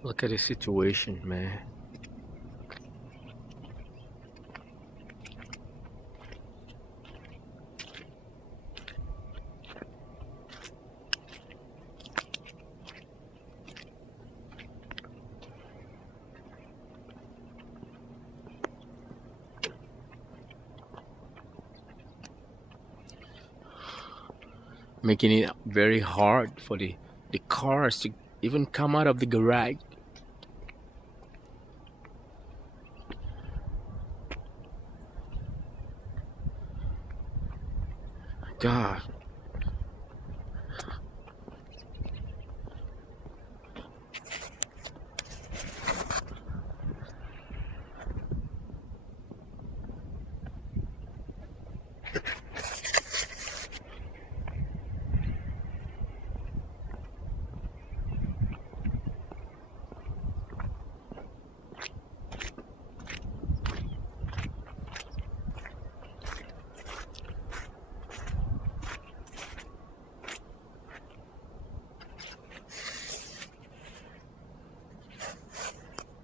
Look at the situation, man. Making it very hard for the cars to even come out of the garage. God.